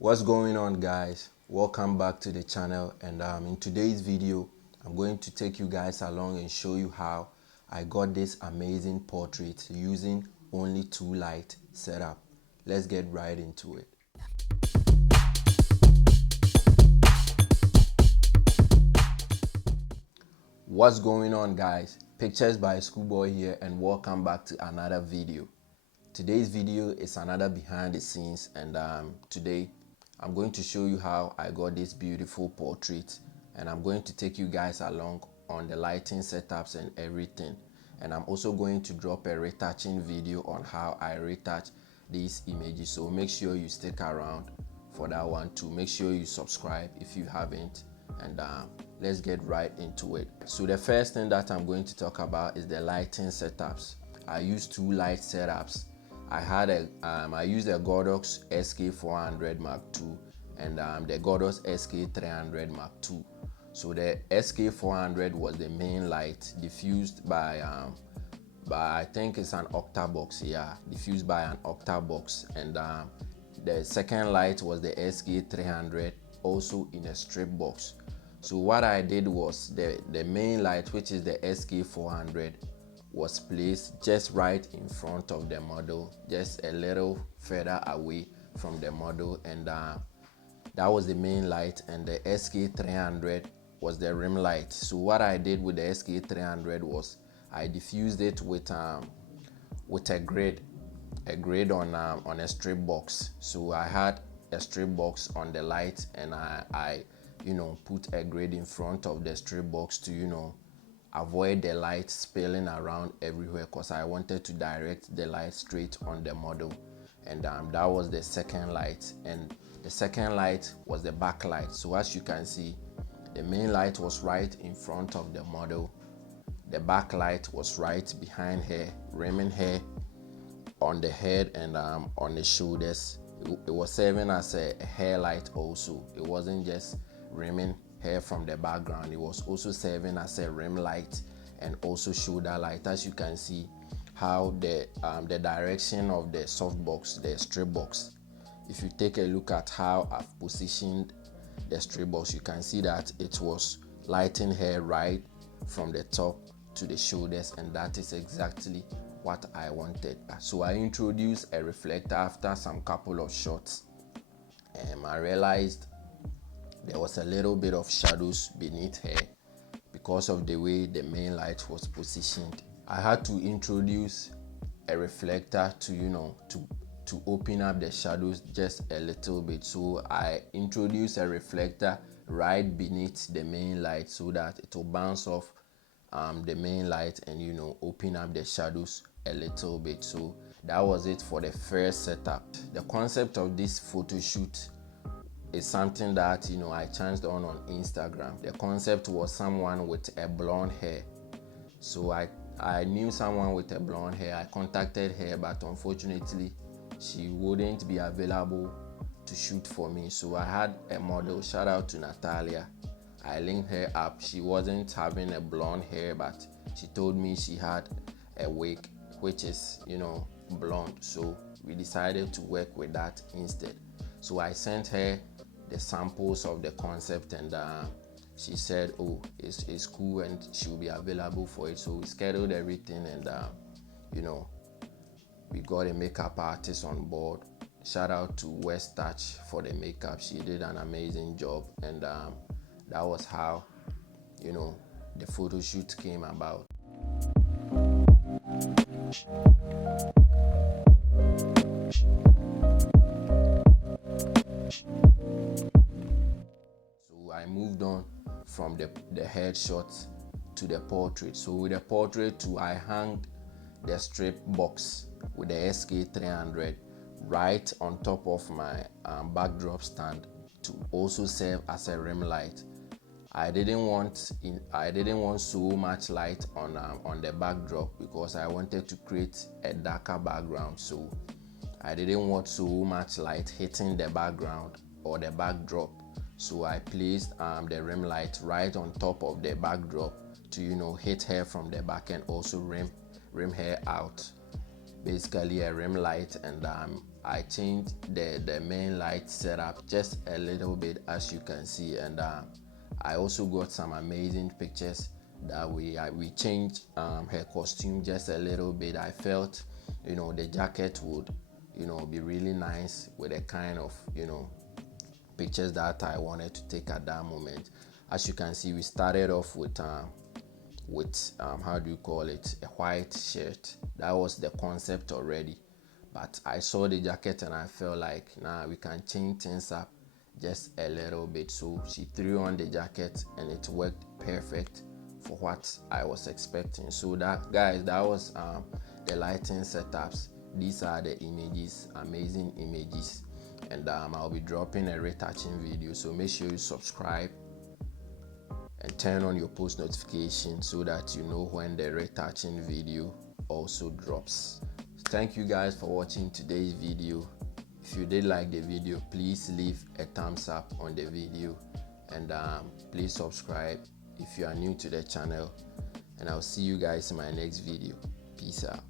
What's going on, guys? Welcome back to the channel, and in today's video I'm going to take you guys along and show you how I got this amazing portrait using only 2 light setup. Let's get right into it. What's going on, guys? Pictures by Schoolboy here, and welcome back to another video. Today's video is another behind the scenes, and today I'm going to show you how I got this beautiful portrait, and I'm going to take you guys along on the lighting setups and everything. And I'm also going to drop a retouching video on how I retouch these images, so make sure you stick around for that one too. Make sure you subscribe if you haven't, and let's get right into it. So the first thing that I'm going to talk about is the lighting setups. I use 2 light setups. I used a Godox SK400 Mark II and the Godox SK300 Mark II. So the SK400 was the main light, diffused by I think it's an octabox, yeah, diffused by an octabox, and the second light was the SK300, also in a strip box. So what I did was the main light, which is the SK400, was placed just right in front of the model, just a little further away from the model, and that was the main light, and the SK300 was the rim light. So what I did with the SK300 was I diffused it with a grid on a strip box. So I had a strip box on the light, and I put a grid in front of the strip box to avoid the light spilling around everywhere, because I wanted to direct the light straight on the model. And that was the second light, and the second light was the backlight. So as you can see, the main light was right in front of the model, the backlight was right behind her, rimming her on the head and on the shoulders. It was serving as a hair light also. It wasn't just rimming hair from the background, it was also serving as a rim light and also shoulder light. As you can see how the direction of the softbox, the strip box, if you take a look at how I've positioned the strip box, you can see that it was lighting hair right from the top to the shoulders, and that is exactly what I wanted. So I introduced a reflector after some couple of shots, and I realized there was a little bit of shadows beneath her because of the way the main light was positioned. I had to introduce a reflector to open up the shadows just a little bit. So I introduced a reflector right beneath the main light so that it will bounce off the main light and open up the shadows a little bit. So that was it for the first setup. The concept of this photo shoot is something that I chanced on Instagram. The concept was someone with a blonde hair. So I knew someone with a blonde hair. I contacted her, but unfortunately she wouldn't be available to shoot for me. So I had a model, shout out to Natalia. I linked her up. She wasn't having a blonde hair, but she told me she had a wig which is blonde. So we decided to work with that instead. So I sent her the samples of the concept, and she said, oh, it's cool and she will be available for it. So we scheduled everything, and we got a makeup artist on board. Shout out to West Touch for the makeup. She did an amazing job, and that was how the photo shoot came about. So I moved on from the headshot to the portrait. So with the portrait too, I hung the strip box with the SK300 right on top of my backdrop stand to also serve as a rim light. I didn't want so much light on the backdrop because I wanted to create a darker background. So I didn't want so much light hitting the background or the backdrop. So I placed the rim light right on top of the backdrop to hit her from the back and also rim her out. Basically a rim light, and I changed the main light setup just a little bit, as you can see, and I also got some amazing pictures that we changed her costume just a little bit. I felt, you know, the jacket would, you know, be really nice with the kind of, you know, pictures that I wanted to take at that moment. As you can see, we started off with how do you call it, a white shirt. That was the concept already, but I saw the jacket and I felt like, nah, we can change things up just a little bit. So she threw on the jacket and it worked perfect for what I was expecting. So that, guys, that was the lighting setups. These are the images, amazing images, and I'll be dropping a retouching video, so make sure you subscribe and turn on your post notification so that you know when the retouching video also drops. Thank you guys for watching today's video. If you did like the video, please leave a thumbs up on the video, and please subscribe if you are new to the channel, and I'll see you guys in my next video. Peace out.